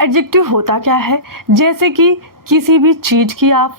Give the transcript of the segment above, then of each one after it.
Adjective होता क्या है, जैसे कि किसी भी चीज़ की आप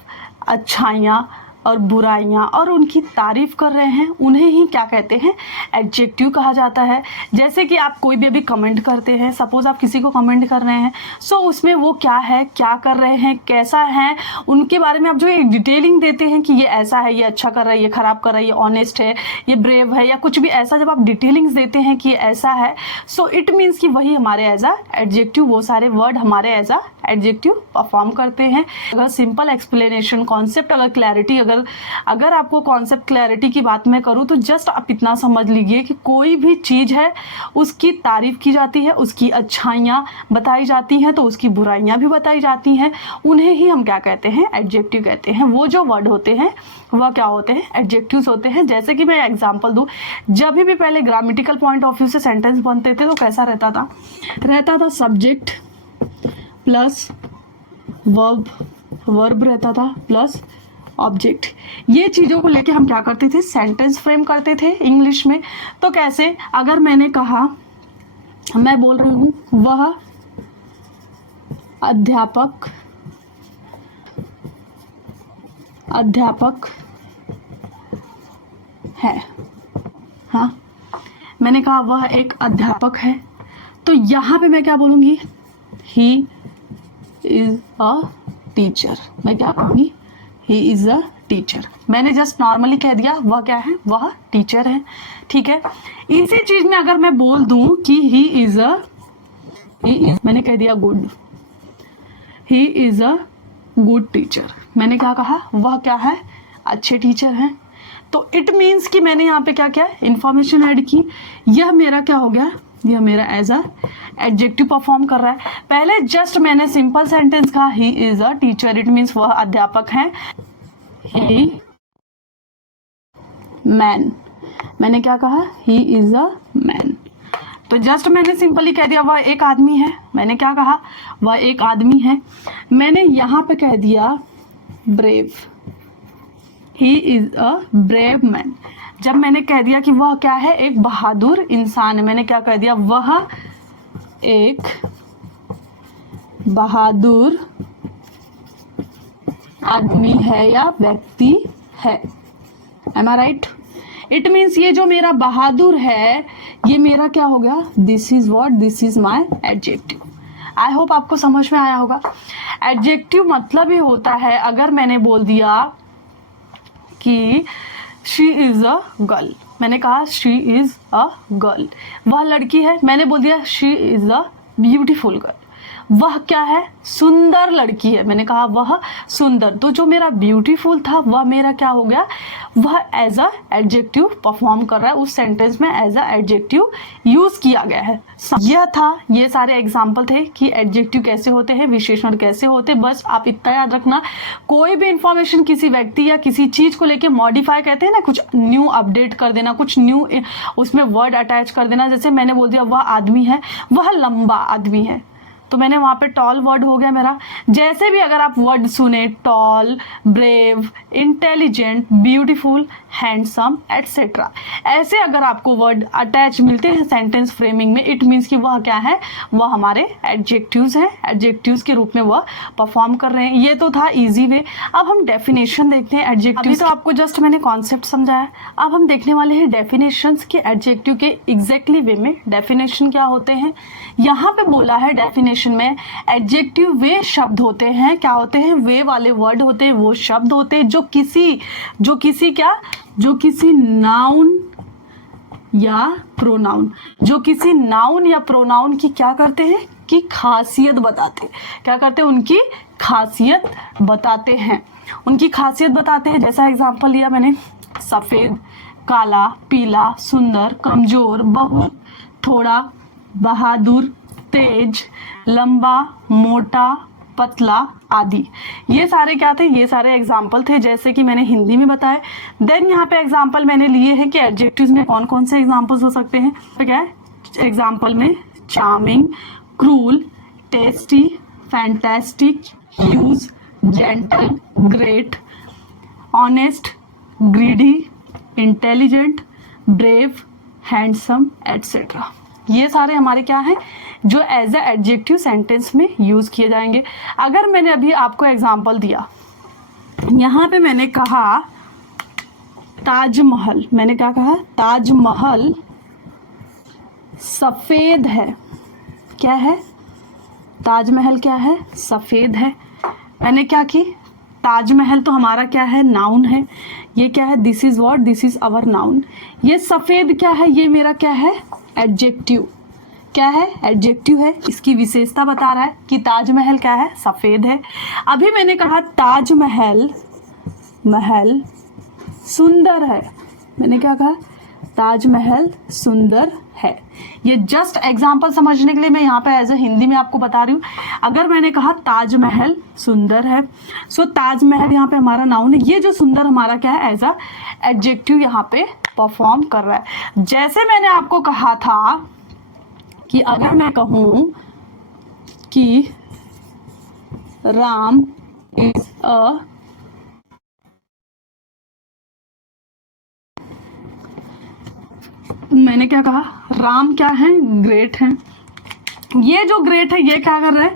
अच्छाइयाँ और बुराइयाँ और उनकी तारीफ़ कर रहे हैं, उन्हें ही क्या कहते हैं, एडजेक्टिव कहा जाता है। जैसे कि आप कोई भी अभी कमेंट करते हैं, सपोज़ आप किसी को कमेंट कर रहे हैं, सो उसमें वो क्या है, क्या कर रहे हैं, कैसा है, उनके बारे में आप जो एक डिटेलिंग देते हैं कि ये ऐसा है, ये अच्छा कर रहा है, ये ख़राब कर रहा है, ये ऑनेस्ट है, ये ब्रेव है, या कुछ भी ऐसा जब आप डिटेलिंग्स देते हैं कि ये ऐसा है, सो इट मीन्स कि वही हमारे एज अ एडजेक्टिव, वो सारे वर्ड हमारे एज अ एडजेक्टिव परफॉर्म करते हैं। अगर सिंपल एक्सप्लेनेशन, कॉन्सेप्ट, अगर क्लैरिटी, अगर आपको कॉन्सेप्ट क्लैरिटी की बात मैं करूँ तो जस्ट आप इतना समझ लीजिए कि कोई भी चीज़ है उसकी तारीफ़ की जाती है, उसकी अच्छाइयाँ बताई जाती हैं तो उसकी बुराइयाँ भी बताई जाती हैं, उन्हें ही हम क्या कहते हैं, एडजेक्टिव कहते हैं। वो जो वर्ड होते हैं वह क्या होते हैं, एडजेक्टिव्स होते हैं। जैसे कि मैं एग्जांपल दूँ, जब भी पहले ग्रामेटिकल पॉइंट ऑफ व्यू से सेंटेंस बनते थे तो कैसा रहता था सब्जेक्ट प्लस वर्ब रहता था प्लस ऑब्जेक्ट। ये चीज़ों को लेके हम क्या करते थे, सेंटेंस फ्रेम करते थे इंग्लिश में। तो कैसे, अगर मैंने कहा, मैं बोल रही हूँ वह अध्यापक है, हाँ, मैंने कहा वह एक अध्यापक है, तो यहाँ पे मैं क्या बोलूँगी, ही इज अ टीचर। मैं क्या कहूँगी, ही इज अ टीचर। मैंने जस्ट नॉर्मली कह दिया वह क्या है, वह टीचर है, ठीक है। इसी चीज में अगर मैं बोल दूं कि मैंने कह दिया good, he is a good teacher, मैंने क्या कहा, वह क्या है, अच्छे टीचर हैं। तो इट मीन्स कि मैंने यहाँ पे क्या किया, इंफॉर्मेशन ऐड की। यह मेरा क्या हो गया, यह मेरा एज अ एडजेक्टिव परफॉर्म कर रहा है। पहले जस्ट मैंने सिंपल सेंटेंस कहा, he is a teacher, it means वह अध्यापक है। ही मैन, मैंने क्या कहा, ही इज अ मैन। तो जस्ट मैंने सिंपली कह दिया वह एक आदमी है, मैंने क्या कहा, वह एक आदमी है। मैंने यहाँ पे कह दिया brave, he is a brave man. जब मैंने कह दिया कि वह क्या है, एक बहादुर इंसान है, मैंने क्या कह दिया, वह एक बहादुर आदमी है या व्यक्ति है। Am I right? It means ये जो मेरा बहादुर है, ये मेरा क्या हो गया, this is what, this is my adjective. I hope आपको समझ में आया होगा। एडजेक्टिव मतलब ही होता है, अगर मैंने बोल दिया कि शी इज अ गर्ल, मैंने कहा शी इज अ गर्ल, वह लड़की है, मैंने बोल दिया she is a beautiful girl, वह क्या है, सुंदर लड़की है, मैंने कहा वह सुंदर। तो जो मेरा ब्यूटीफुल था वह मेरा क्या हो गया, वह एज अ एडजेक्टिव परफॉर्म कर रहा है, उस सेंटेंस में एज अ एडजेक्टिव यूज किया गया है। यह था, ये सारे एग्जाम्पल थे कि एडजेक्टिव कैसे होते हैं, विशेषण कैसे होते हैं। बस आप इतना याद रखना, कोई भी इंफॉर्मेशन किसी व्यक्ति या किसी चीज को लेके मॉडिफाई कहते हैं ना, कुछ न्यू अपडेट कर देना, कुछ न्यू उसमें वर्ड अटैच कर देना। जैसे मैंने बोल दिया वह आदमी है, वह लंबा आदमी है, तो मैंने वहाँ पे टॉल वर्ड हो गया मेरा। जैसे भी अगर आप वर्ड सुने, tall, brave, intelligent, beautiful, handsome etcetera, ऐसे अगर आपको वर्ड अटैच मिलते हैं सेंटेंस फ्रेमिंग में, इट मीन्स कि वह क्या है, वह हमारे एडजेक्टिव्स हैं, एडजेक्टिव्स के रूप में वह परफॉर्म कर रहे हैं। ये तो था इजी वे। अब हम डेफिनेशन देखते हैं एडजेक्टिव। तो आपको जस्ट मैंने कॉन्सेप्ट समझाया, अब हम देखने वाले हैं डेफिनेशंस के एडजेक्टिव के एग्जैक्टली वे में डेफिनेशन क्या होते हैं। यहाँ पे बोला है डेफिनेशन में, एडजेक्टिव वे शब्द होते हैं, क्या होते हैं, वे वाले वर्ड होते हैं, वो शब्द होते हैं जो किसी नाउन या प्रोनाउन, जो किसी नाउन या प्रोनाउन की क्या करते हैं, कि खासियत बताते हैं। क्या करते हैं, उनकी खासियत बताते हैं, उनकी खासियत बताते हैं। जैसा एग्जांपल लिया मैंने, सफेद, काला, पीला, सुंदर, कमजोर, बहुत, थोड़ा, बहादुर, तेज, लंबा, मोटा, पतला आदि। ये सारे क्या थे, ये सारे एग्जाम्पल थे, जैसे कि मैंने हिंदी में बताए। देन यहाँ पे एग्जाम्पल मैंने लिए हैं कि एडजेक्टिव्स में कौन कौन से एग्जाम्पल्स हो सकते हैं। तो क्या है एग्जाम्पल में, charming, cruel, tasty, fantastic, huge, gentle, great, honest, greedy, intelligent, brave, handsome etcetera. ये सारे हमारे क्या हैं, जो एज अ एडजेक्टिव सेंटेंस में यूज किए जाएंगे। अगर मैंने अभी आपको एग्जांपल दिया, यहाँ पे मैंने कहा ताजमहल, मैंने क्या कहा, ताजमहल सफेद है। क्या है, ताजमहल क्या है, सफेद है। मैंने क्या की, ताजमहल तो हमारा क्या है, नाउन है। ये क्या है, this is what, this is our noun. ये सफेद क्या है, ये मेरा क्या है, एडजेक्टिव। क्या है, एडजेक्टिव है। इसकी विशेषता बता रहा है कि ताजमहल क्या है, सफेद है। अभी मैंने कहा ताजमहल महल सुंदर है। मैंने क्या कहा, ताजमहल सुंदर है। ये जस्ट एग्जाम्पल समझने के लिए मैं यहाँ पे एज ए हिंदी में आपको बता रही हूँ। अगर मैंने कहा ताजमहल सुंदर है, सो ताजमहल यहाँ पे हमारा नाउन है। ये जो सुंदर हमारा क्या है, एज अ एडजेक्टिव यहाँ पे परफॉर्म कर रहा है। जैसे मैंने आपको कहा था कि अगर मैं कहूँ कि राम इज अ मैंने क्या कहा, राम क्या है, ग्रेट है। ये जो ग्रेट है ये क्या कर रहे हैं,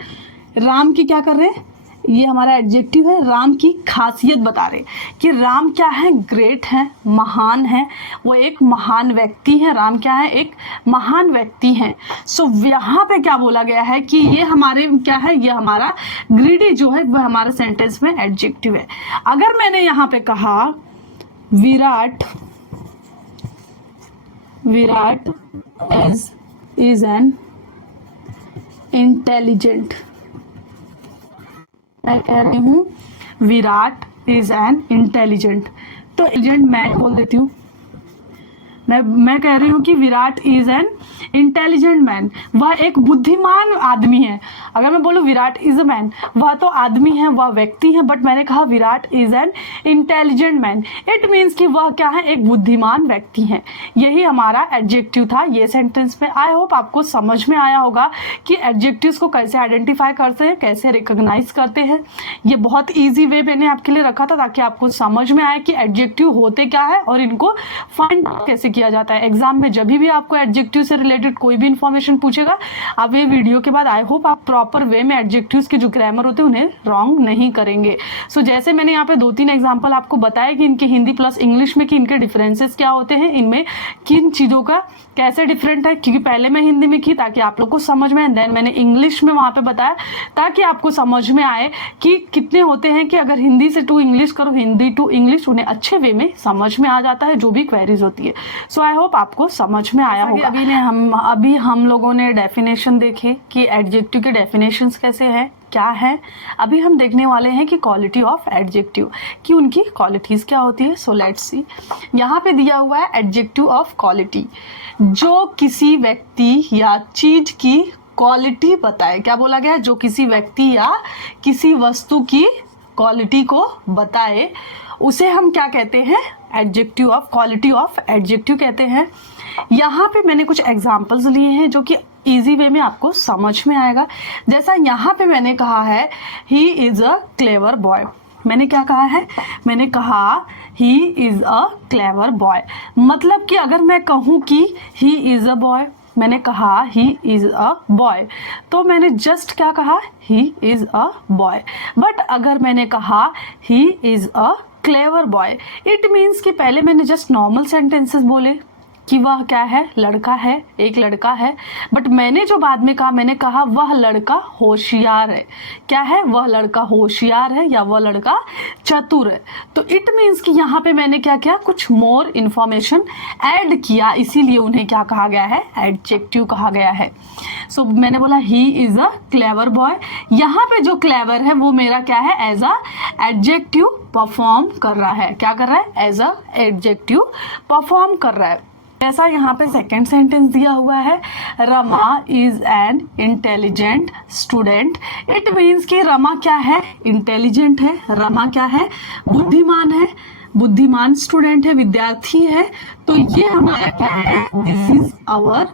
राम की क्या कर रहे हैं, ये हमारा एडजेक्टिव है। राम की खासियत बता रहे कि राम क्या है, ग्रेट है, महान है, वो एक महान व्यक्ति है। राम क्या है, एक महान व्यक्ति है। सो यहाँ पे क्या बोला गया है कि ये हमारे क्या है, ये हमारा ग्रीडी जो है वह हमारे सेंटेंस में एडजेक्टिव है। अगर मैंने यहाँ पे कहा विराट is an intelligent, मैं कह रही हूँ विराट इज एन इंटेलिजेंट, तो इंटेलिजेंट मैन बोल देती हूँ। मैं कह रही हूँ कि Virat is an intelligent man, वह एक बुद्धिमान आदमी है। अगर मैं बोलूँ विराट इज अ मैन, वह तो आदमी है, वह व्यक्ति है, बट मैंने कहा Virat is an intelligent man, it means कि वह क्या है, एक बुद्धिमान व्यक्ति है। यही हमारा एडजेक्टिव था ये सेंटेंस में। आई होप आपको समझ में आया होगा कि एडजेक्टिव्स को कैसे आइडेंटिफाई करते हैं, कैसे रिकॉग्नाइज करते हैं। ये बहुत ईजी वे मैंने आपके लिए रखा था ताकि आपको समझ में आए कि एडजेक्टिव होते क्या है और इनको फाइंड कैसे किया जाता है। एग्जाम में जब भी आपको एडजेक्टिव से रिलेटेड कोई भी इंफॉर्मेशन पूछेगा, आप ये वीडियो के बाद आई होप आप प्रॉपर वे में एडजेक्टिव्स के जो ग्रामर होते हैं उन्हें रॉन्ग नहीं करेंगे। सो जैसे मैंने यहाँ पे 2-3 एग्जांपल आपको बताया कि इनके हिंदी प्लस इंग्लिश में कि इनके डिफरेंसेस क्या होते हैं, इनमें किन चीज़ों का कैसे डिफरेंट है, क्योंकि पहले मैं हिंदी में की ताकि आप लोग को समझ में आए, देन मैंने इंग्लिश में वहाँ पे बताया ताकि आपको समझ में आए कि कितने होते हैं कि अगर हिंदी से टू इंग्लिश करो, हिंदी टू इंग्लिश, उन्हें अच्छे वे में समझ में आ जाता है जो भी क्वेरीज होती है। सो आई होप आपको समझ में आया होगा। अभी हम लोगों ने डेफिनेशन देखे कि एडजेक्टिव के डेफिनेशंस कैसे हैं, क्या है। अभी हम देखने वाले हैं कि क्वालिटी ऑफ एडजेक्टिव, कि उनकी क्वालिटीज़ क्या होती है। सो लेट्स सी, यहाँ पे दिया हुआ है एडजेक्टिव ऑफ क्वालिटी, जो किसी व्यक्ति या चीज की क्वालिटी बताए। क्या बोला गया है, जो किसी व्यक्ति या किसी वस्तु की क्वालिटी को बताए उसे हम क्या कहते हैं, adjective of, quality of adjective कहते हैं। यहाँ पे मैंने कुछ एग्जांपल्स लिए हैं जो कि इजी वे में आपको समझ में आएगा। जैसा यहाँ पे मैंने कहा है he is a clever boy. मैंने क्या कहा है, मैंने कहा he is a clever boy, मतलब कि अगर मैं कहूँ कि ही इज अ बॉय, मैंने कहा ही इज अ बॉय, तो मैंने जस्ट क्या कहा, he is a boy. But अगर मैंने कहा he is a clever boy, it means कि पहले मैंने जस्ट नॉर्मल सेंटेंसेस बोले कि वह क्या है, लड़का है, एक लड़का है, बट मैंने जो बाद में कहा, मैंने कहा वह लड़का होशियार है। क्या है, वह लड़का होशियार है या वह लड़का चतुर है। तो इट मीन्स कि यहाँ पे मैंने क्या किया, कुछ मोर इन्फॉर्मेशन ऐड किया, इसीलिए उन्हें क्या कहा गया है, एडजेक्टिव कहा गया है। सो मैंने बोला he is a clever boy, यहाँ पे जो क्लेवर है वो मेरा क्या है, एज अ एडजेक्टिव परफॉर्म कर रहा है। क्या कर रहा है, एज अ एडजेक्टिव परफॉर्म कर रहा है। जैसा यहाँ पे सेकेंड सेंटेंस दिया हुआ है, Rama is an intelligent student, it means कि रमा क्या है, इंटेलिजेंट है, रमा क्या है, बुद्धिमान है, बुद्धिमान स्टूडेंट है, विद्यार्थी है। तो ये हमारा क्या है, this is our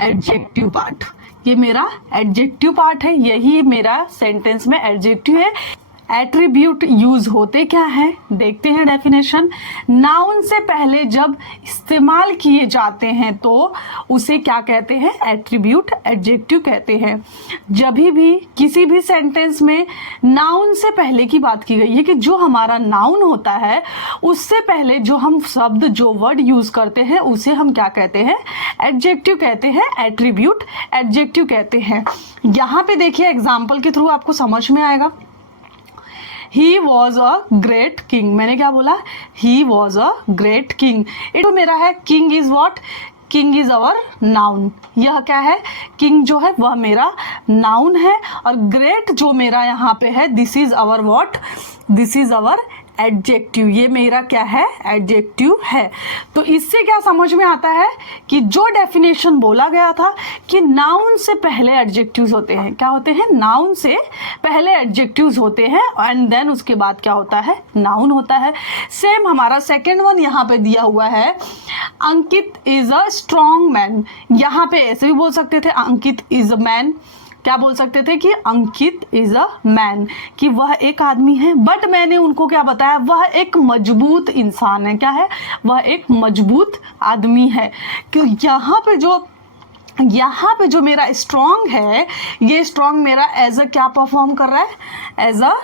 adjective part, ये मेरा एडजेक्टिव पार्ट है, यही मेरा सेंटेंस में एडजेक्टिव है। एट्रीब्यूट यूज होते क्या हैं, देखते हैं डेफिनेशन। नाउन से पहले जब इस्तेमाल किए जाते हैं तो उसे क्या कहते हैं, एट्रीब्यूट, एडजेक्टिव कहते हैं। जब भी किसी भी सेंटेंस में नाउन से पहले की बात की गई है कि जो हमारा नाउन होता है उससे पहले जो हम शब्द, जो वर्ड यूज करते हैं उसे हम क्या कहते हैं, एडजेक्टिव कहते हैं, एट्रीब्यूट, एडजेक्टिव कहते हैं। यहाँ पे देखिए एग्जाम्पल के थ्रू आपको समझ में आएगा। He was a great king, मैंने क्या बोला, he was a great king। ये मेरा है king is what, king is our noun। यह क्या है, king जो है वह मेरा noun है, और great जो मेरा यहाँ पे है, this is our what, this is our adjective, ये मेरा क्या है, एडजेक्टिव है। तो इससे क्या समझ में आता है कि जो डेफिनेशन बोला गया था कि नाउन से पहले एडजेक्टिव्स होते हैं, क्या होते हैं, नाउन से पहले एडजेक्टिव्स होते हैं एंड देन उसके बाद क्या होता है, नाउन होता है। सेम हमारा सेकेंड वन यहाँ पे दिया हुआ है, अंकित इज अ स्ट्रॉन्ग मैन। यहाँ पे ऐसे भी बोल सकते थे अंकित इज अ मैन, क्या बोल सकते थे कि अंकित इज अ मैन, कि वह एक आदमी है, बट मैंने उनको क्या बताया, वह एक मजबूत इंसान है। क्या है, वह एक मजबूत आदमी है। कि यहाँ पे जो मेरा स्ट्रॉन्ग है, ये स्ट्रॉन्ग मेरा एज अ क्या परफॉर्म कर रहा है, एज अ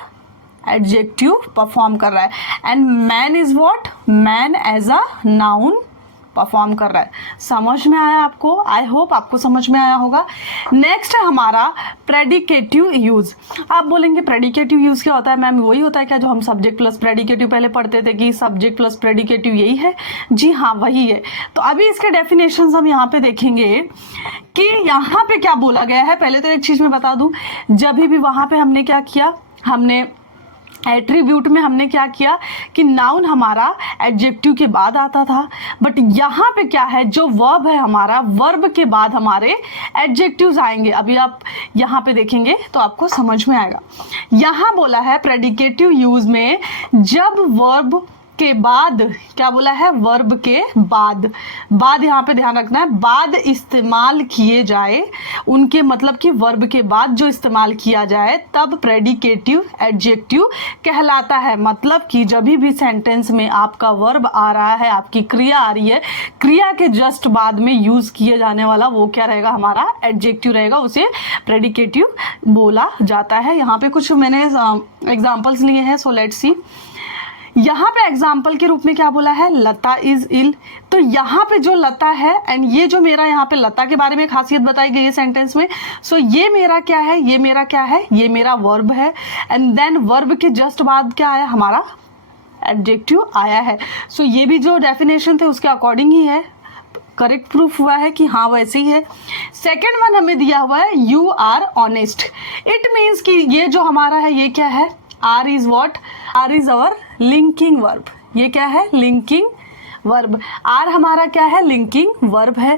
एडजेक्टिव परफॉर्म कर रहा है। And man is what, man as a noun perform कर रहा है। समझ में आया आपको, आई होप आपको समझ में आया होगा। नेक्स्ट है हमारा प्रेडिकेटिव यूज। आप बोलेंगे प्रेडिकेटिव यूज क्या होता है मैम, वही होता है क्या जो हम सब्जेक्ट प्लस प्रेडिकेटिव पहले पढ़ते थे कि सब्जेक्ट प्लस प्रेडिकेटिव यही है? जी हाँ, वही है। तो अभी इसके डेफिनेशंस हम यहाँ पे देखेंगे कि यहाँ पे क्या बोला गया है। पहले तो एक चीज मैं बता दूं, जब भी वहां पे हमने क्या किया, हमने एट्रीब्यूट में हमने क्या किया कि नाउन हमारा एडजेक्टिव के बाद आता था, बट यहाँ पे क्या है, जो वर्ब है हमारा, वर्ब के बाद हमारे एडजेक्टिव्स आएंगे। अभी आप यहाँ पे देखेंगे तो आपको समझ में आएगा। यहाँ बोला है प्रेडिकेटिव यूज में जब वर्ब के बाद, क्या बोला है, वर्ब के बाद यहाँ पे ध्यान रखना है, बाद इस्तेमाल किए जाए, उनके मतलब कि वर्ब के बाद जो इस्तेमाल किया जाए तब प्रेडिकेटिव एडजेक्टिव कहलाता है। मतलब कि जब भी सेंटेंस में आपका वर्ब आ रहा है, आपकी क्रिया आ रही है, क्रिया के जस्ट बाद में यूज किए जाने वाला वो क्या रहेगा, हमारा एडजेक्टिव रहेगा, उसे प्रेडिकेटिव बोला जाता है। यहाँ पे कुछ मैंने एग्जाम्पल्स लिए हैं, सो लेट्स सी। यहाँ पे एग्जाम्पल के रूप में क्या बोला है, लता इज इल। तो यहाँ पे जो लता है एंड ये जो मेरा यहाँ पे लता के बारे में खासियत बताई गई है सेंटेंस में, सो ये मेरा क्या है, ये मेरा क्या है, ये मेरा वर्ब है। एंड देन वर्ब के जस्ट बाद क्या आया, हमारा एडजेक्टिव आया है। सो ये भी जो डेफिनेशन थे उसके अकॉर्डिंग ही है, करेक्ट प्रूफ हुआ है कि हाँ वैसे ही है। सेकेंड वन हमें दिया हुआ है, you are honest. It means कि ये जो हमारा है ये क्या है, are is what, are is our linking verb. ये क्या है, लिंकिंग वर्ब। आर हमारा क्या है, लिंकिंग वर्ब है।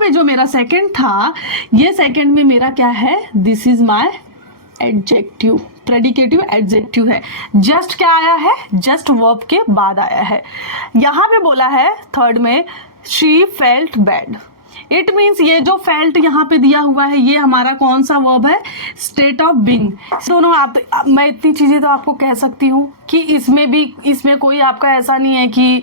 पे जो मेरा सेकंड था, ये सेकंड में मेरा क्या है, this is my adjective, predicative adjective है। जस्ट क्या आया है, जस्ट वर्ब के बाद आया है। यहाँ पे बोला है थर्ड में, she felt bad. It means ये जो फेल्ट यहाँ पे दिया हुआ है ये हमारा कौन सा वर्ब है, स्टेट ऑफ बीइंग। सुनो आप, मैं इतनी चीजें तो आपको कह सकती हूँ कि इसमें कोई आपका ऐसा नहीं है कि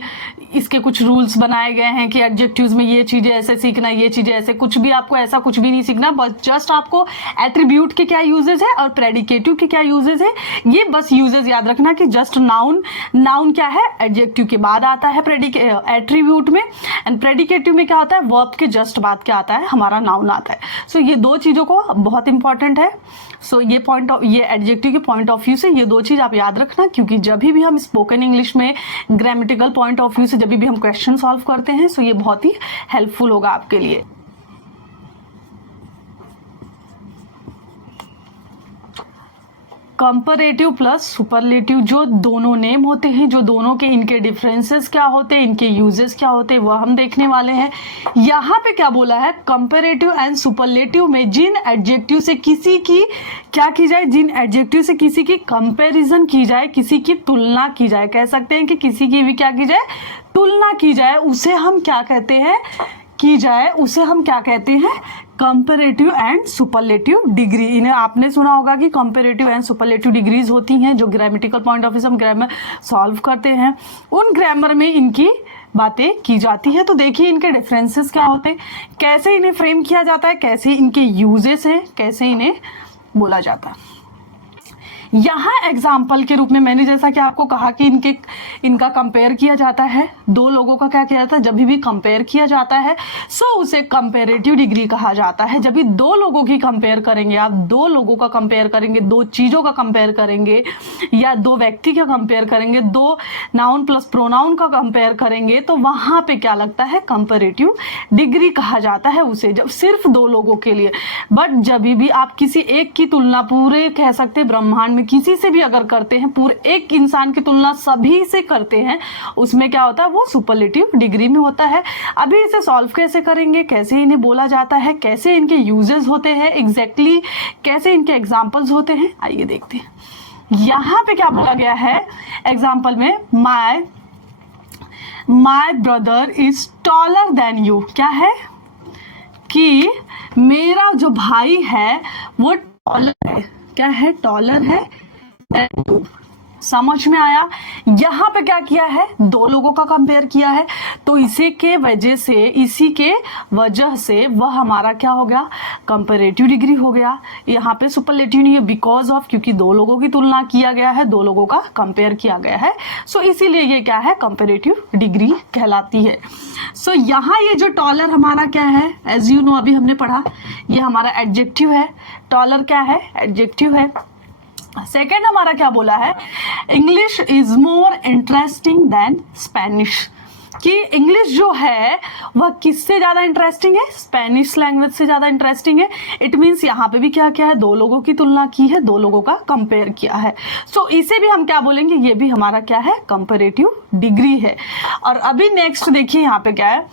इसके कुछ रूल्स बनाए गए हैं कि एडजेक्टिव्स में ये चीजें ऐसे सीखना, ये चीजें ऐसे, कुछ भी आपको ऐसा कुछ भी नहीं सीखना। बस जस्ट आपको एट्रीब्यूट के क्या यूजेस है और प्रेडिकेटिव के क्या यूजेस है, ये बस यूजेस याद रखना कि जस्ट नाउन क्या है, एडजेक्टिव के बाद आता है एट्रीब्यूट में, एंड प्रेडिकेटिव में क्या होता है, वर्ब के जस्ट बाद क्या आता है, हमारा नाउन आता है। सो ये दो चीजों को बहुत इंपॉर्टेंट है। सो ये एडजेक्टिव के पॉइंट ऑफ व्यू से ये दो चीज आप याद रखना, क्योंकि जब भी हम स्पोकन इंग्लिश में ग्रामेटिकल पॉइंट ऑफ व्यू से जब भी हम क्वेश्चन सॉल्व करते हैं, सो ये बहुत ही हेल्पफुल होगा आपके लिए। कंपैरेटिव प्लस सुपरलेटिव, जो दोनों नेम होते हैं, जो दोनों के इनके डिफरेंसेस क्या होते हैं, इनके यूजेस क्या होते हैं, वह हम देखने वाले हैं। यहाँ पे क्या बोला है, कंपैरेटिव एंड सुपरलेटिव में जिन एडजेक्टिव से किसी की क्या की जाए, जिन एडजेक्टिव से किसी की कंपैरिजन की जाए, किसी की तुलना की जाए, कह सकते हैं कि किसी की भी क्या की जाए, तुलना की जाए, उसे हम क्या कहते हैं, की जाए, उसे हम क्या कहते हैं, कंपेरेटिव एंड सुपरलेटिव डिग्री। इन्हें आपने सुना होगा कि कंपेरेटिव एंड सुपरलेटिव डिग्रीज होती हैं, जो ग्रामेटिकल पॉइंट ऑफ व्यू से हम ग्रामर सॉल्व करते हैं, उन ग्रामर में इनकी बातें की जाती है। तो देखिए इनके डिफरेंसेस क्या होते हैं, कैसे इन्हें फ्रेम किया जाता है, कैसे इनके यूजेस हैं, कैसे इन्हें बोला जाता है। यहाँ एग्जाम्पल के रूप में मैंने जैसा कि आपको कहा कि इनका कंपेयर किया जाता है, दो लोगों का क्या किया जाता है, जब भी कंपेयर किया जाता है सो उसे कंपेरेटिव डिग्री कहा जाता है। जब भी दो लोगों की कंपेयर करेंगे, आप दो लोगों का कंपेयर करेंगे, दो चीज़ों का कंपेयर करेंगे या दो व्यक्ति का कंपेयर करेंगे, दो नाउन प्लस प्रोनाउन का कंपेयर करेंगे, तो वहाँ पे क्या लगता है, कंपेरेटिव डिग्री कहा जाता है उसे, जब सिर्फ दो लोगों के लिए। बट जब भी आप किसी एक की तुलना पूरे कह सकते ब्रह्मांड में किसी से भी अगर करते हैं, पूरे एक इंसान की तुलना सभी से करते हैं, उसमें क्या होता है, वो सुपरलेटिव डिग्री में होता है। अभी इसे सॉल्व कैसे करेंगे, कैसे इन्हें बोला जाता है, कैसे इनके यूजेस होते हैं, एग्जैक्टली कैसे इनके एग्जाम्पल्स होते हैं, आइए देखते हैं। यहाँ पे क्या बोला गया है एग्जाम्पल में, my brother is taller than you. क्या है कि मेरा जो भाई है वो टॉलर है, क्या है, टॉलर है। समझ में आया। यहाँ पे क्या किया है, दो लोगों का कंपेयर किया है, तो इसी के वजह से वह हमारा क्या हो गया, कंपेरेटिव डिग्री हो गया। यहाँ पे सुपरलेटिव नहीं है, बिकॉज ऑफ, क्योंकि दो लोगों की तुलना किया गया है, दो लोगों का कंपेयर किया गया है, सो इसीलिए ये क्या है, कंपेरेटिव डिग्री कहलाती है। सो यहाँ ये जो टॉलर हमारा क्या है, एज यू नो अभी हमने पढ़ा, ये हमारा एडजेक्टिव है। टॉलर क्या है, एडजेक्टिव है। सेकेंड हमारा क्या बोला है, English is more interesting than Spanish, कि इंग्लिश जो है वह किससे ज़्यादा इंटरेस्टिंग है, स्पेनिश लैंग्वेज से ज़्यादा इंटरेस्टिंग है। इट मीन्स यहाँ पे भी क्या क्या है, दो लोगों की तुलना की है, दो लोगों का कंपेयर किया है। सो इसे भी हम क्या बोलेंगे, ये भी हमारा क्या है, कंपेरेटिव डिग्री है। और अभी नेक्स्ट देखिए यहाँ पे क्या है,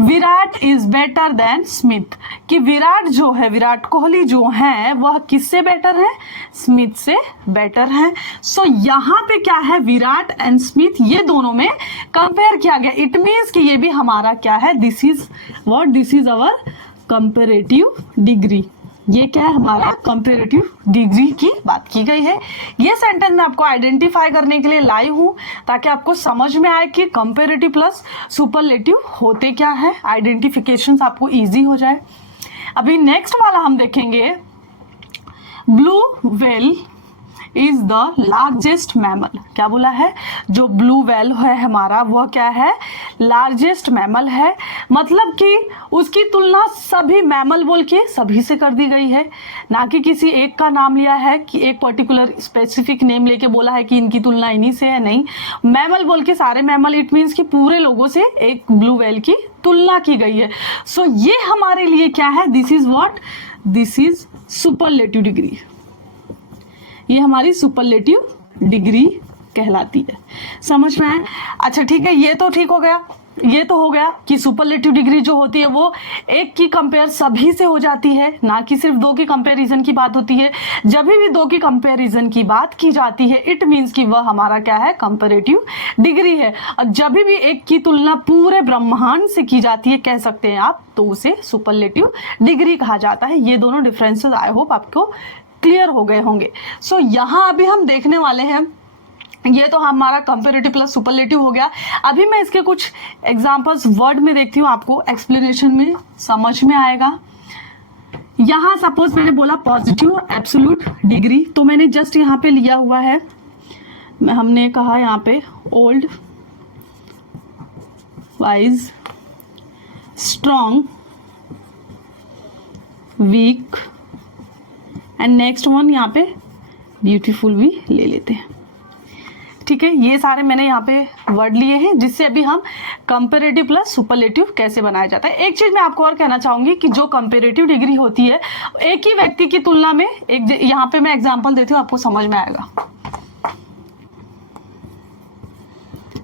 Virat is better than Smith, कि विराट जो है, विराट कोहली जो है वह किससे बेटर है, स्मिथ से बेटर है। सो यहाँ पे क्या है, विराट एंड स्मिथ ये दोनों में कंपेयर किया गया। इट मीन्स कि ये भी हमारा क्या है, this is what, this is our comparative degree. ये क्या है, हमारा कंपेरेटिव डिग्री की बात की गई है। ये सेंटेंस मैं आपको आइडेंटिफाई करने के लिए लाई हूं, ताकि आपको समझ में आए कि कंपेरेटिव प्लस सुपरलेटिव होते क्या है, आइडेंटिफिकेशन आपको इजी हो जाए। अभी नेक्स्ट वाला हम देखेंगे, blue whale is the largest mammal. क्या बोला है, जो ब्लू व्हेल है हमारा वह क्या है, लार्जेस्ट मैमल है, मतलब कि उसकी तुलना सभी मैमल बोल के सभी से कर दी गई है, ना कि किसी एक का नाम लिया है कि एक पर्टिकुलर स्पेसिफिक नेम लेके बोला है कि इनकी तुलना इन्हीं से है, नहीं, मैमल बोल के सारे मैमल, इट मीन्स कि पूरे लोगों से एक ब्लू व्हेल की तुलना की गई है। सो ये हमारे लिए क्या है, this is what, this is superlative degree, ये हमारी सुपरलेटिव डिग्री कहलाती है। समझ में आए। अच्छा ठीक है, ये तो ठीक हो गया, ये तो हो गया कि सुपरलेटिव डिग्री जो होती है वो एक की कंपेयर सभी से हो जाती है, ना कि सिर्फ दो की कंपेरिजन की बात होती है। जब भी दो की कंपेरिजन की बात की जाती है, इट मीन्स कि वह हमारा क्या है, कंपेरेटिव डिग्री है। और जब भी एक की तुलना पूरे ब्रह्मांड से की जाती है, कह सकते हैं आप, तो उसे सुपरलेटिव डिग्री कहा जाता है। ये दोनों डिफरेंसेस आई होप आपको क्लियर हो गए होंगे। सो यहाँ अभी हम देखने वाले हैं, ये तो हमारा कंपेरेटिव प्लस सुपरलेटिव हो गया। अभी मैं इसके कुछ एग्जांपल्स वर्ड में देखती हूँ, आपको एक्सप्लेनेशन में समझ में आएगा। यहाँ सपोज मैंने बोला पॉजिटिव एब्सोल्यूट डिग्री, तो मैंने जस्ट यहाँ पे लिया हुआ है, हमने कहा यहाँ पे old, wise, strong, weak and next one यहाँ पे ब्यूटीफुल भी ले लेते हैं। ठीक है, ये सारे मैंने यहाँ पे वर्ड लिए हैं, जिससे अभी हम कंपेरेटिव प्लस सुपरलेटिव कैसे बनाया जाता है। एक चीज मैं आपको और कहना चाहूंगी कि जो कंपेरेटिव डिग्री होती है, एक ही व्यक्ति की तुलना में, एक यहाँ पे मैं एग्जांपल देती हूँ, आपको समझ में आएगा।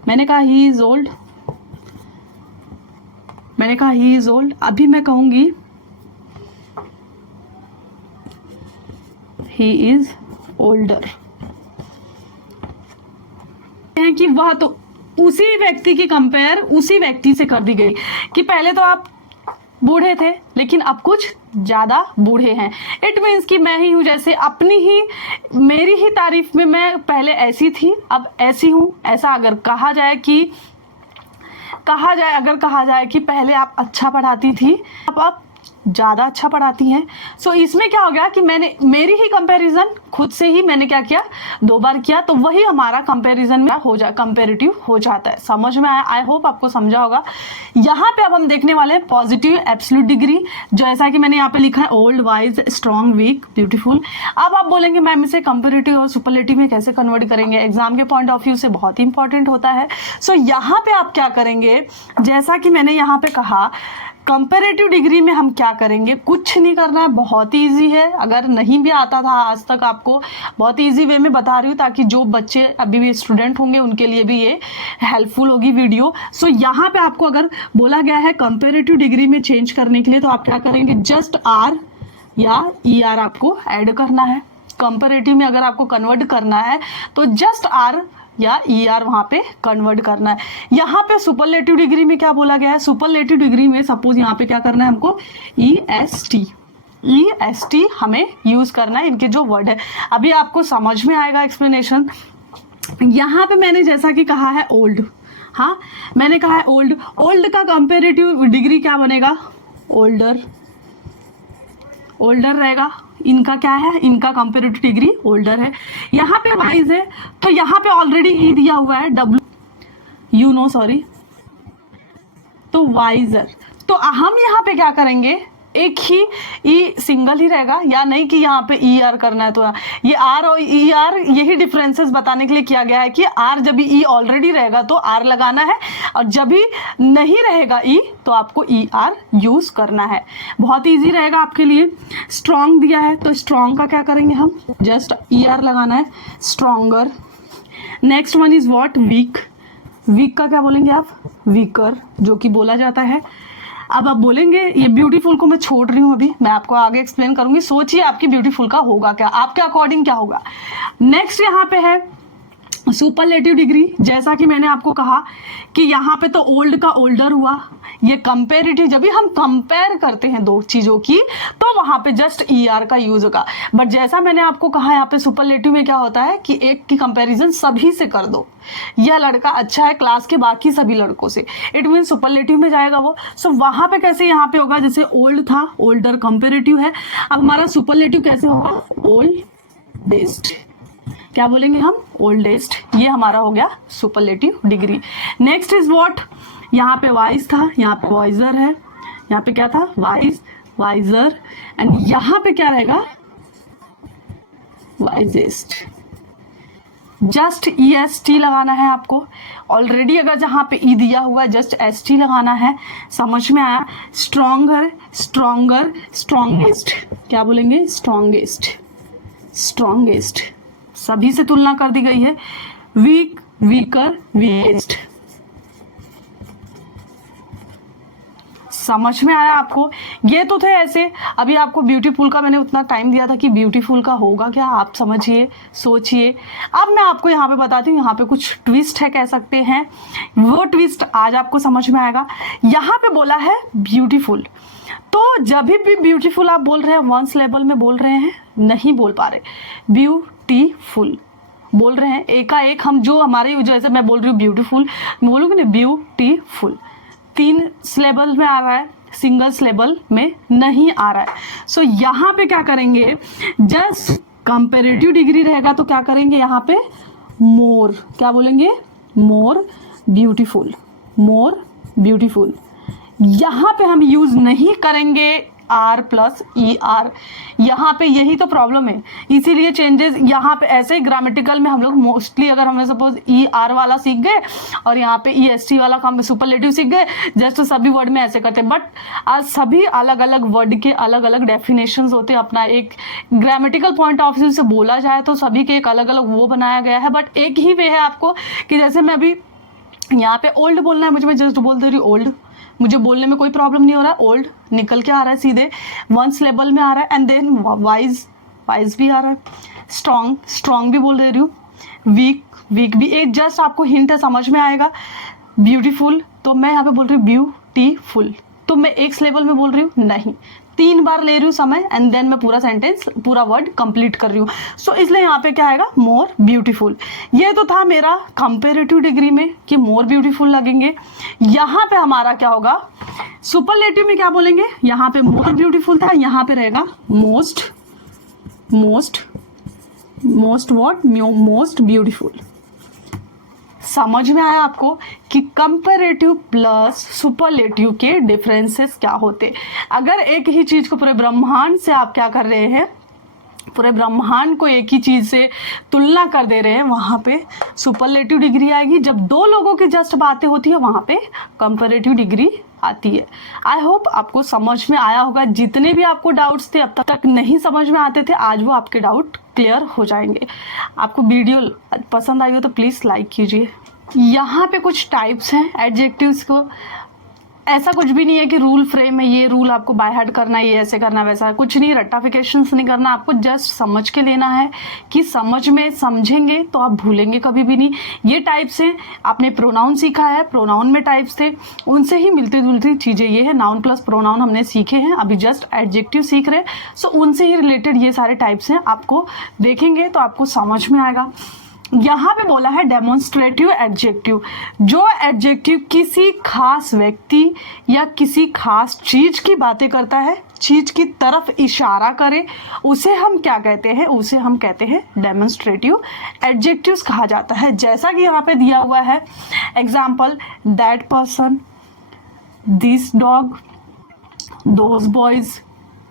मैंने कहा ही इज ओल्ड, मैंने कहा ही इज ओल्ड, अभी मैं कहूंगी ही इज ओल्डर, कि वह तो उसी व्यक्ति की कंपेयर उसी व्यक्ति से कर दी गई। कि पहले तो आप बूढ़े थे लेकिन अब कुछ ज़्यादा बूढ़े हैं। इट मीन्स कि मैं ही हूँ, जैसे अपनी ही मेरी ही तारीफ में मैं पहले ऐसी थी अब ऐसी हूँ, ऐसा अगर कहा जाए कि पहले आप अच्छा पढ़ाती थी अब आप ज़्यादा अच्छा पढ़ाती हैं। सो इसमें क्या हो गया कि मैंने मेरी ही कंपैरिजन खुद से ही मैंने क्या किया, 2 बार किया, तो वही हमारा कंपैरिजन में कंपैरेटिव हो जाता है। समझ में आया? आई होप आपको समझा होगा। यहाँ पे अब हम देखने वाले हैं पॉजिटिव एब्सोल्यूट डिग्री, जैसा कि मैंने यहाँ पे लिखा है old, wise, strong, weak, beautiful. अब आप बोलेंगे मैम इसे कंपैरेटिव और सुपरलेटिव में कैसे कन्वर्ट करेंगे, एग्जाम के पॉइंट ऑफ व्यू से बहुत ही इंपॉर्टेंट होता है। सो यहाँ पे आप क्या करेंगे, जैसा कि मैंने यहाँ पे कहा कंपैरेटिव डिग्री में हम क्या करेंगे, कुछ नहीं करना है, बहुत ही ईजी है। अगर नहीं भी आता था आज तक आपको, बहुत ईजी वे में बता रही हूँ ताकि जो बच्चे अभी भी स्टूडेंट होंगे उनके लिए भी ये हेल्पफुल होगी वीडियो। सो यहाँ पे आपको अगर बोला गया है कंपैरेटिव डिग्री में चेंज करने के लिए तो आप क्या करेंगे, जस्ट आर या ई आर आपको ऐड करना है। कंपैरेटिव में अगर आपको कन्वर्ट करना है तो जस्ट आर या ई आर वहाँ पे कन्वर्ट करना है। यहाँ पे सुपरलेटिव डिग्री में क्या बोला गया है, सुपरलेटिव डिग्री में सपोज यहाँ पे क्या करना है हमको, ई एस टी हमें यूज करना है। इनके जो वर्ड है अभी आपको समझ में आएगा एक्सप्लेनेशन। यहाँ पे मैंने जैसा कि कहा है ओल्ड, हाँ मैंने कहा है ओल्ड का कंपेरेटिव डिग्री क्या बनेगा, ओल्डर रहेगा। इनका क्या है, इनका कंपेरेटिव डिग्री ओल्डर है। यहाँ पे वाइज है तो यहाँ पे ऑलरेडी ई दिया हुआ है, तो वाइजर। तो हम यहाँ पे क्या करेंगे, एक ही ई सिंगल ही रहेगा, या नहीं कि यहाँ पे ई आर करना है। तो ये आर और ई आर यही डिफरेंसेस बताने के लिए किया गया है कि आर जब भी ई ऑलरेडी रहेगा तो आर लगाना है, और जब भी नहीं रहेगा ई तो आपको ई आर यूज करना है। बहुत इजी रहेगा आपके लिए। स्ट्रॉन्ग दिया है तो स्ट्रॉन्ग का क्या करेंगे हम, जस्ट ई आर लगाना है, stronger. Next one is what, weak का क्या बोलेंगे आप, वीकर, जो कि बोला जाता है। अब आप बोलेंगे ये ब्यूटीफुल को मैं छोड़ रही हूँ, अभी मैं आपको आगे एक्सप्लेन करूंगी। सोचिए आपकी ब्यूटीफुल का होगा क्या, आपके अकॉर्डिंग क्या होगा। नेक्स्ट यहाँ पे है सुपरलेटिव डिग्री। जैसा कि मैंने आपको कहा कि यहाँ पे तो ओल्ड का ओल्डर हुआ, ये कंपेरेटिव, जब भी हम कंपेयर करते हैं दो चीजों की तो वहां पे जस्ट ई आर का यूज होगा। बट जैसा मैंने आपको कहा यहाँ पे सुपरलेटिव में क्या होता है कि एक की कंपैरिजन सभी से कर दो, यह लड़का अच्छा है क्लास के बाकी सभी लड़कों से, इट मीन सुपरलेटिव में जाएगा वो। सो वहां पे कैसे यहाँ पे होगा, जैसे ओल्ड था, ओल्डर कंपेरेटिव है, अब हमारा सुपरलेटिव कैसे होगा, ओल्डेस्ट। क्या बोलेंगे हम, ओल्डेस्ट। ये हमारा हो गया superlative degree. Next is what, यहाँ पे वाइज था, यहाँ पे वाइजर है, यहाँ पे क्या था, वाइजर, एंड यहाँ पे क्या रहेगा, wisest. Just E S T लगाना है आपको। ऑलरेडी अगर जहाँ पे ई दिया हुआ है जस्ट एस टी लगाना है। समझ में आया। Stronger, strongest. क्या बोलेंगे, स्ट्रॉन्गेस्ट। सभी से तुलना कर दी गई है। Weak, weaker, weakest. समझ में आया आपको। ये तो थे ऐसे। अभी आपको ब्यूटीफुल का मैंने उतना टाइम दिया था कि ब्यूटीफुल का होगा क्या, आप समझिए, सोचिए। अब मैं आपको यहाँ पे बताती हूँ, यहाँ पे कुछ ट्विस्ट है कह सकते हैं, वो ट्विस्ट आज आपको समझ में आएगा। यहाँ पे बोला है ब्यूटीफुल, तो जब भी ब्यूटीफुल आप बोल रहे हैं वन सिलेबल में बोल रहे हैं, नहीं बोल पा रहे, ब्यूटीफुल बोल रहे हैं एकाएक हम, जो हमारे जैसे मैं बोल रही हूँ ब्यूटीफुल, बोलूँगी ना ब्यूटीफुल, 3 सिलेबल में आ रहा है, सिंगल सिलेबल में नहीं आ रहा है। सो यहाँ पे क्या करेंगे, जस्ट कंपेरेटिव डिग्री रहेगा तो क्या करेंगे यहाँ पे, मोर। क्या बोलेंगे, मोर ब्यूटीफुल, मोर ब्यूटीफुल। यहाँ पे हम यूज नहीं करेंगे आर प्लस ई आर, यहाँ पे यही तो प्रॉब्लम है, इसीलिए चेंजेस यहाँ पे ऐसे ही ग्रामेटिकल में हम लोग मोस्टली, अगर हमने सपोज ई आर वाला सीख गए और यहाँ पे ई एस टी वाला काम सुपरलेटिव सीख गए, जस्ट सभी वर्ड में ऐसे करते हैं। बट आज सभी अलग अलग वर्ड के अलग अलग डेफिनेशंस होते हैं। अपना एक ग्रामेटिकल पॉइंट ऑफ व्यू से बोला जाए तो सभी के एक अलग अलग वो बनाया गया है, बट एक ही वे है आपको कि जैसे मैं अभी यहाँ पे ओल्ड बोलना है मुझे, मैं जस्ट बोल दे रही हूँ ओल्ड, मुझे बोलने में कोई प्रॉब्लम नहीं हो रहा है, ओल्ड निकल के आ रहा है सीधे, वन सिलेबल में आ रहा है, एंड देन वाइज भी आ रहा है, स्ट्रॉन्ग भी बोल दे रही हूँ, वीक भी, एक जस्ट आपको हिंट है, समझ में आएगा। ब्यूटीफुल तो मैं यहाँ पे बोल रही हूँ ब्यूटीफुल, तो मैं एक सिलेबल में बोल रही हूँ, नहीं, 3 बार ले रही हूँ समय एंड देन मैं पूरा सेंटेंस, पूरा वर्ड कंप्लीट कर रही हूँ। सो इसलिए यहाँ पे क्या आएगा, मोर ब्यूटीफुल। ये तो था मेरा कंपेरेटिव डिग्री में कि मोर ब्यूटीफुल लगेंगे। यहाँ पे हमारा क्या होगा, सुपरलेटिव में क्या बोलेंगे, यहाँ पे मोर ब्यूटीफुल था, यहाँ पे रहेगा मोस्ट ब्यूटीफुल। समझ में आया आपको कि कंपैरेटिव प्लस सुपरलेटिव के डिफरेंसेस क्या होते। अगर एक ही चीज को पूरे ब्रह्मांड से आप क्या कर रहे हैं, पूरे ब्रह्मांड को एक ही चीज से तुलना कर दे रहे हैं, वहां पे सुपरलेटिव डिग्री आएगी। जब दो लोगों की जस्ट बातें होती है वहां पे कंपैरेटिव डिग्री आती है। आई होप आपको समझ में आया होगा। जितने भी आपको डाउट्स थे अब तक नहीं समझ में आते थे, आज वो आपके डाउट क्लियर हो जाएंगे। आपको वीडियो पसंद आई हो तो प्लीज़ लाइक कीजिए। यहाँ पे कुछ टाइप्स हैं एडजेक्टिव्स को, ऐसा कुछ भी नहीं है कि रूल फ्रेम है, ये रूल आपको बाय हार्ट करना है, ये ऐसे करना, वैसा कुछ नहीं, रट्टाफिकेशंस नहीं करना, आपको जस्ट समझ के लेना है कि समझ में समझेंगे तो आप भूलेंगे कभी भी नहीं। ये टाइप्स हैं, आपने प्रोनाउन सीखा है, प्रोनाउन में टाइप्स थे, उनसे ही मिलती जुलती चीज़ें ये है। नाउन प्लस प्रोनाउन हमने सीखे हैं, अभी जस्ट एडजेक्टिव सीख रहे हैं, सो उनसे ही रिलेटेड ये सारे टाइप्स हैं, आपको देखेंगे तो आपको समझ में आएगा। यहाँ पे बोला है डेमोन्स्ट्रेटिव एडजेक्टिव। जो एडजेक्टिव किसी खास व्यक्ति या किसी खास चीज की बातें करता है, चीज की तरफ इशारा करे, उसे हम क्या कहते हैं, उसे हम कहते हैं डेमोन्स्ट्रेटिव एडजेक्टिव्स कहा जाता है। जैसा कि यहाँ पे दिया हुआ है example, that person, this dog, those boys,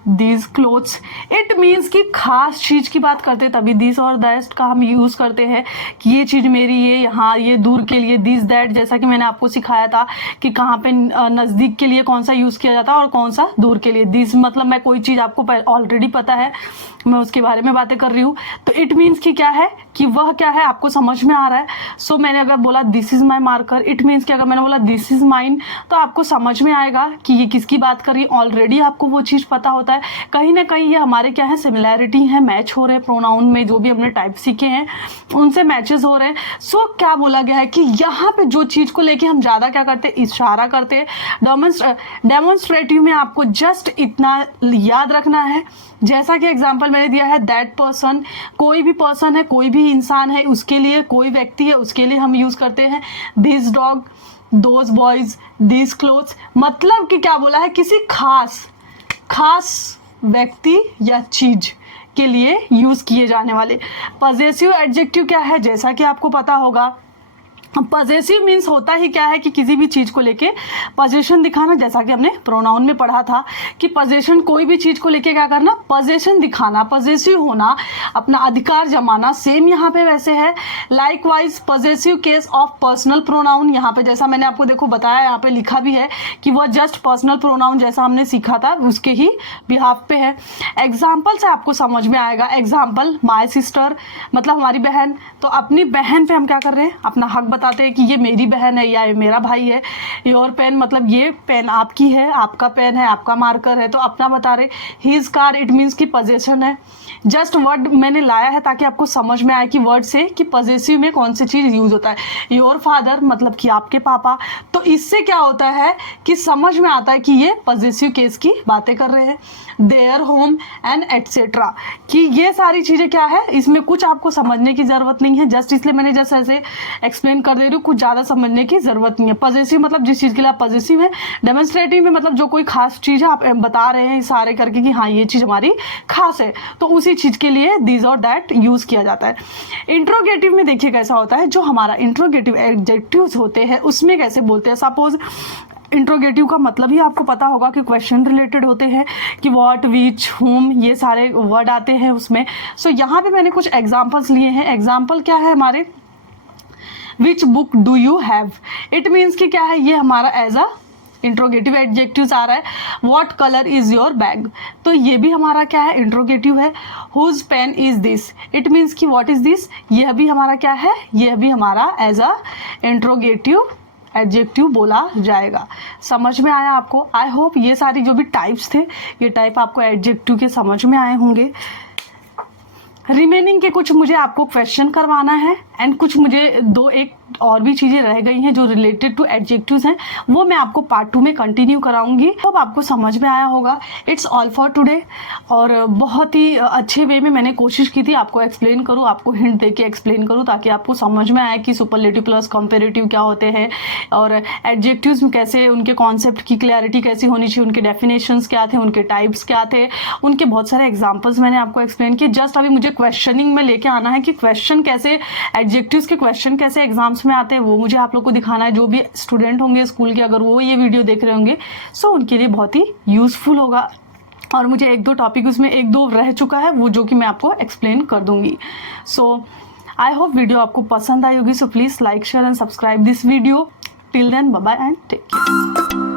this clothes. It means कि खास चीज की बात करते हैं तभी दिस और दैट का हम यूज करते हैं कि ये चीज मेरी, ये यहाँ, ये दूर के लिए दिस दैट। जैसा कि मैंने आपको सिखाया था कि कहाँ पे नजदीक के लिए कौन सा यूज किया जाता है और कौन सा दूर के लिए। दिस मतलब मैं कोई चीज आपको ऑलरेडी पता है, मैं उसके बारे में बातें कर रही हूँ, तो इट मीन्स कि क्या है कि वह क्या है आपको समझ में आ रहा है। सो मैंने अगर बोला this is my marker, it means कि अगर मैंने बोला दिस इज माइन, तो आपको समझ में आएगा कि ये किसकी बात कर रही है। ऑलरेडी आपको वो चीज़ पता होता है, कहीं ना कहीं ये हमारे क्या है, सिमिलैरिटी है, मैच हो रहे हैं। प्रोनाउन में जो भी हमने टाइप सीखे हैं उनसे मैचेस हो रहे हैं। सो क्या बोला गया है कि यहाँ पे जो चीज़ को लेके हम ज़्यादा क्या करते हैं, इशारा करते हैं। डेमोन्स्ट्रेटिव में आपको जस्ट इतना याद रखना है, जैसा कि एग्जाम्पल मैंने दिया है, दैट पर्सन, कोई भी पर्सन है, कोई भी इंसान है, उसके लिए, कोई व्यक्ति है, उसके लिए हम यूज करते हैं this dog, those boys, this clothes. मतलब कि क्या बोला है, किसी खास व्यक्ति या चीज के लिए यूज किए जाने वाले। पजेसिव एडजेक्टिव क्या है, जैसा कि आपको पता होगा, पजेसिव मीन्स होता ही क्या है कि किसी भी चीज़ को लेके पजेशन दिखाना। जैसा कि हमने प्रोनाउन में पढ़ा था कि पजेशन, कोई भी चीज़ को लेके क्या करना, पजेशन दिखाना, पजेसिव होना, अपना अधिकार जमाना। सेम यहाँ पे वैसे है। Likewise possessive case of personal pronoun, यहाँ पे जैसा मैंने आपको देखो बताया, यहाँ पे लिखा भी है कि वह जस्ट पर्सनल प्रोनाउन जैसा हमने सीखा था उसके ही बिहाफ पे है। एग्जाम्पल से आपको समझ में आएगा। एग्जाम्पल, माई सिस्टर मतलब हमारी बहन, तो अपनी बहन पे हम क्या कर रहे हैं, अपना हक बताते हैं कि ये मेरी बहन है या ये मेरा भाई है। योर पेन मतलब ये पेन आपकी है, आपका पेन है, आपका मार्कर है, तो अपना बता रहे। हिज कार, इट मीन्स की पजेशन है। जस्ट वर्ड मैंने लाया है ताकि आपको समझ में आए कि वर्ड से कि पजेसिव में कौन सी चीज़ यूज होता है। योर फादर मतलब कि आपके पापा। तो इससे क्या होता है कि समझ में आता है कि ये पजेसिव केस की बातें कर रहे हैं। देयर होम एंड एटसेट्रा, कि ये सारी चीज़ें क्या है, इसमें कुछ आपको समझने की ज़रूरत नहीं है, जस्ट इसलिए मैंने जस्ट ऐसे एक्सप्लेन कर दे रही हूँ, कुछ ज़्यादा समझने की ज़रूरत नहीं है। पजेसिव मतलब जिस चीज़ के लिए आप पजेसिव है। डेमोन्स्ट्रेटिव में मतलब जो कोई खास चीज़ है आप बता रहे हैं इशारे करके कि हाँ ये चीज़ हमारी खास है, तो उसी चीज़ के लिए दिस और दैट यूज़ किया जाता है। इंट्रोगेटिव में देखिए कैसा होता है, जो हमारा इंट्रोगेटिव एडजेक्टिव्स होते हैं उसमें कैसे बोलते हैं। सपोज इंट्रोगेटिव का मतलब ही आपको पता होगा कि क्वेश्चन रिलेटेड होते हैं कि व्हाट, विच, हुम, ये सारे वर्ड आते हैं उसमें। सो यहाँ पे मैंने कुछ एग्जाम्पल्स लिए हैं। एग्जाम्पल क्या है हमारे, which book do you have, it means कि क्या है, ये हमारा एज अ इंट्रोगेटिव एडजेक्टिव्स आ रहा है। What colour is your bag, तो ये भी हमारा क्या है, इंट्रोगेटिव है। Whose pen is this, it means कि व्हाट इज दिस, यह भी हमारा क्या है, यह भी हमारा एज अ इंट्रोगेटिव एडजेक्टिव बोला जाएगा। समझ में आया आपको। आई होप ये सारी जो भी टाइप्स थे, ये टाइप आपको एडजेक्टिव के समझ में आए होंगे। रिमेनिंग के कुछ मुझे आपको क्वेश्चन करवाना है एंड कुछ मुझे दो एक और भी चीज़ें रह गई हैं जो रिलेटेड टू एडजेक्टिव्स हैं, वो मैं आपको पार्ट 2 में कंटिन्यू कराऊंगी। अब आपको समझ में आया होगा। It's all for today. और बहुत ही अच्छे वे में मैंने कोशिश की थी आपको एक्सप्लेन करूँ, आपको हिंट दे के एक्सप्लेन करूँ, ताकि आपको समझ में आए कि सुपरलेटिव प्लस कंपेरेटिव क्या होते हैं और एडजेक्टिव्स कैसे, उनके कॉन्सेप्ट की क्लैरिटी कैसी होनी चाहिए, उनके डेफिनेशंस क्या थे, उनके टाइप्स क्या थे, उनके बहुत सारे एग्जाम्पल्स मैंने आपको एक्सप्लेन किए। जस्ट अभी मुझे क्वेश्चनिंग में लेके आना है कि क्वेश्चन कैसे, एडजेक्टिव्स के क्वेश्चन कैसे एग्जाम्स में आते हैं, वो मुझे आप लोग को दिखाना है। जो भी स्टूडेंट होंगे स्कूल के, अगर वो ये वीडियो देख रहे होंगे, सो उनके लिए बहुत ही यूजफुल होगा। और मुझे एक दो टॉपिक उसमें एक दो रह चुका है, वो जो कि मैं आपको एक्सप्लेन कर दूंगी। सो आई होप वीडियो आपको पसंद आई होगी। So please like, share and subscribe this video. Till then, bye bye and take care.